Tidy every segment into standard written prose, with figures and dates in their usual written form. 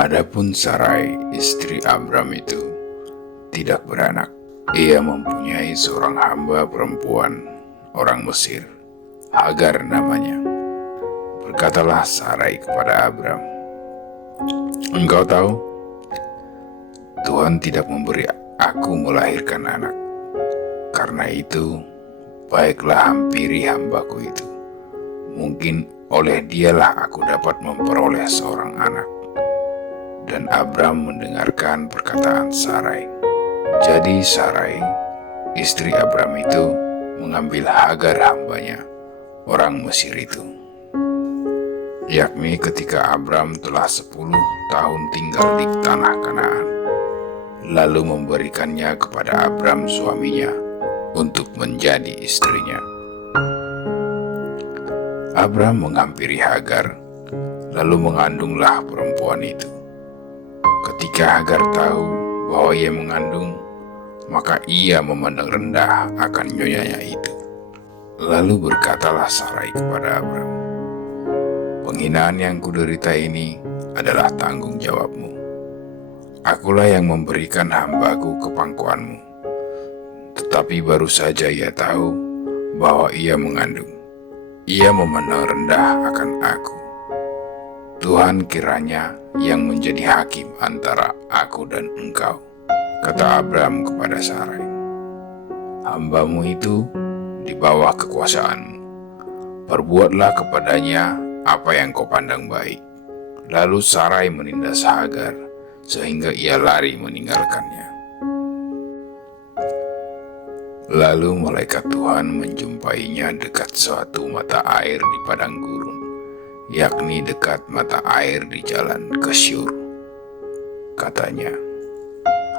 Adapun Sarai, istri Abram itu, tidak beranak. Ia mempunyai seorang hamba perempuan, orang Mesir, Hagar namanya. Berkatalah Sarai kepada Abram, "Engkau tahu, Tuhan tidak memberi aku melahirkan anak. Karena itu, baiklah hampiri hambaku itu. Mungkin oleh dialah aku dapat memperoleh seorang anak." Dan Abram mendengarkan perkataan Sarai. Jadi Sarai, istri Abram itu, mengambil Hagar hambanya, orang Mesir itu. Yakni ketika Abram telah 10 tahun tinggal di tanah Kanaan, lalu memberikannya kepada Abram suaminya untuk menjadi istrinya. Abram menghampiri Hagar, lalu mengandunglah perempuan itu. Ketika Hagar tahu bahwa ia mengandung, maka ia memandang rendah akan nyonyanya itu. Lalu berkatalah Sarai kepada Abram, "Penghinaan yang kuderita ini adalah tanggung jawabmu. Akulah yang memberikan hambaku ke pangkuanmu." Tetapi baru saja ia tahu bahwa ia mengandung. Ia memandang rendah akan aku. Tuhan kiranya yang menjadi hakim antara aku dan engkau, kata Abram kepada Sarai. Hambamu itu di bawah kekuasaanmu. Perbuatlah kepadanya apa yang kau pandang baik. Lalu Sarai menindas Hagar sehingga ia lari meninggalkannya. Lalu malaikat Tuhan menjumpainya dekat suatu mata air di padang gurun, yakni dekat mata air di jalan ke Syur. Katanya,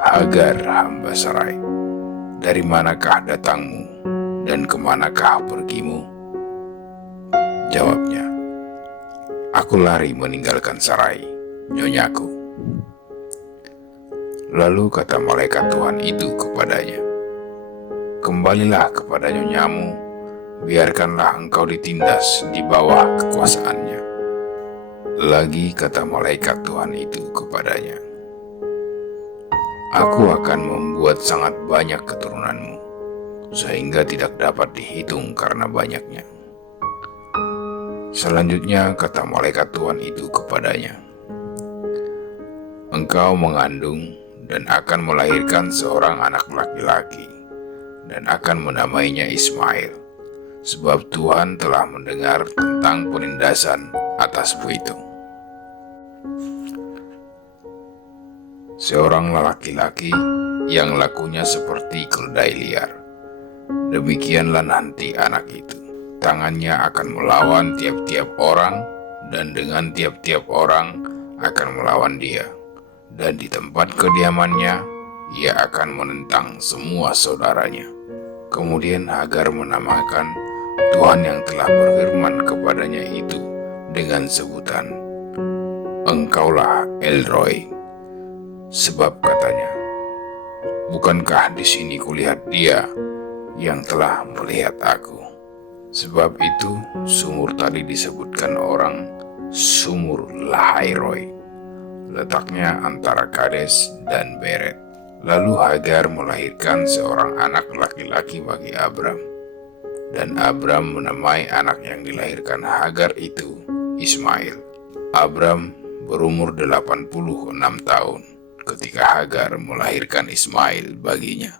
"Hagar, hamba Sarai, dari manakah datangmu dan kemanakah pergimu?" Jawabnya, "Aku lari meninggalkan Sarai, nyonyaku." Lalu kata malaikat Tuhan itu kepadanya, "Kembalilah kepada nyonyamu, biarkanlah engkau ditindas di bawah kekuasaannya." Lagi kata malaikat Tuhan itu kepadanya, "Aku akan membuat sangat banyak keturunanmu, sehingga tidak dapat dihitung karena banyaknya." Selanjutnya kata malaikat Tuhan itu kepadanya, "Engkau mengandung dan akan melahirkan seorang anak laki-laki, dan akan menamainya Ismail, sebab Tuhan telah mendengar tentang penindasan atasmu itu. Seorang laki-laki yang lakunya seperti keledai liar. Demikianlah nanti anak itu. Tangannya akan melawan tiap-tiap orang, dan dengan tiap-tiap orang akan melawan dia. Dan di tempat kediamannya, ia akan menentang semua saudaranya." Kemudian Hagar menamakan Tuhan yang telah berfirman kepadanya itu dengan sebutan, "Engkaulah El-Roi." Sebab katanya, "Bukankah di sini kulihat dia yang telah melihat aku?" Sebab itu sumur tadi disebutkan orang Sumur Lahai-Roi, letaknya antara Kades dan Beret. Lalu Hagar melahirkan seorang anak laki-laki bagi Abram, dan Abram menamai anak yang dilahirkan Hagar itu Ismail. Abram berumur 86 tahun ketika Hagar melahirkan Ismail baginya.